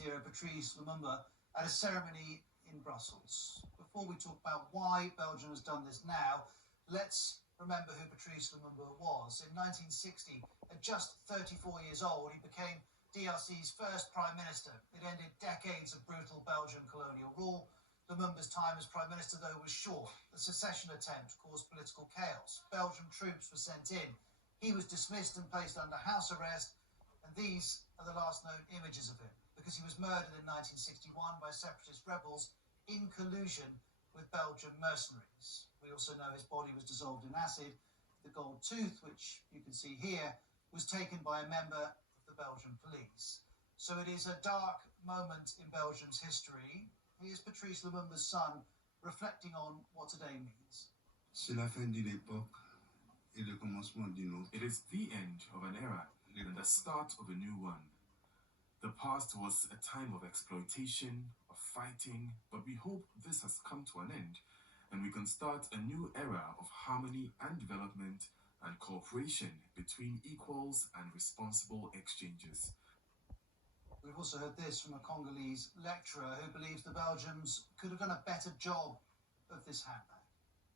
hero Patrice Lumunba at a ceremony in Brussels. Before we talk about why Belgium has done this now, let's remember who Patrice Lumunba was. In 1960, at just 34 years old, he became DRC's first prime minister. It ended decades of brutal Belgian colonial rule. Lumumba's time as prime minister, though, was short. The secession attempt caused political chaos. Belgian troops were sent in. He was dismissed and placed under house arrest. And these are the last known images of him, because he was murdered in 1961 by separatist rebels in collusion with Belgian mercenaries. We also know his body was dissolved in acid. The gold tooth, which you can see here, was taken by a member of the Belgian police. So it is a dark moment in Belgium's history. Here's Patrice Lumumba's son reflecting on what today means. C'est la fin d'une époque et le commencement d'une autre. It is the end of an era and the start of a new one. The past was a time of exploitation, of fighting, but we hope this has come to an end and we can start a new era of harmony and development and cooperation between equals and responsible exchanges. We've also heard this from a Congolese lecturer who believes the Belgians could have done a better job of this handbag.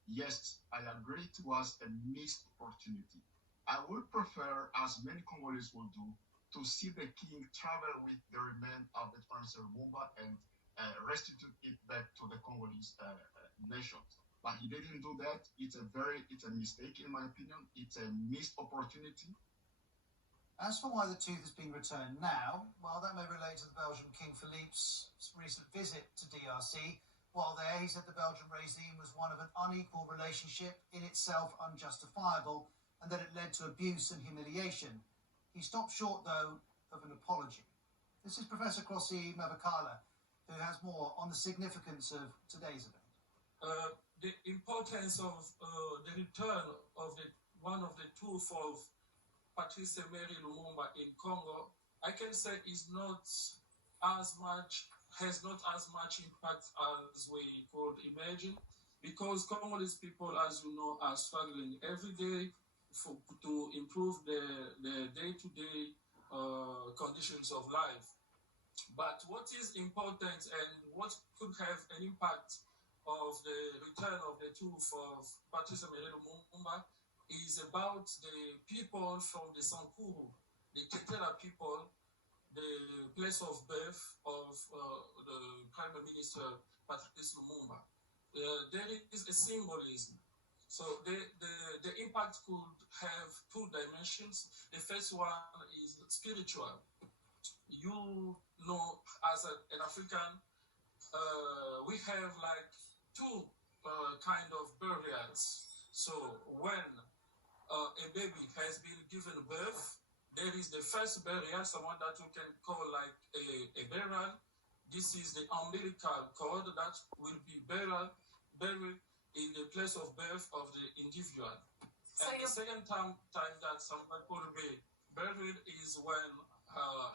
Yes, I agree it was a missed opportunity. I would prefer, as many Congolese will do, to see the king travel with the remains of the Patrice Lumunba and restitute it back to the Congolese nation. But he didn't do that. It's a mistake in my opinion. It's a missed opportunity. As for why the tooth has been returned now, well, that may relate to the Belgian King Philippe's recent visit to DRC. While there, he said the Belgian regime was one of an unequal relationship, in itself unjustifiable, and that it led to abuse and humiliation. He stopped short, though, of an apology. This is Professor Crossi Mavakala, who has more on the significance of today's event. The importance of the return of one of the tooth of Patrice Lumunba in Congo, I can say has not as much impact as we could imagine, because Congolese people, as you know, are struggling every day to improve the day-to-day conditions of life. But what is important and what could have an impact of the return of the tooth of Patrice Lumunba is about the people from the Sankuru, the Ketera people, the place of birth of the Prime Minister Patrice Lumunba. There is a symbolism. So the impact could have two dimensions. The first one is spiritual. You know, as an African, we have like two kind of burials. So when a baby has been given birth, there is the first burial, someone that we can call like a burial. This is the umbilical cord that will be buried in the place of birth of the individual. So and the second time that someone will be buried is when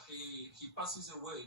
he passes away.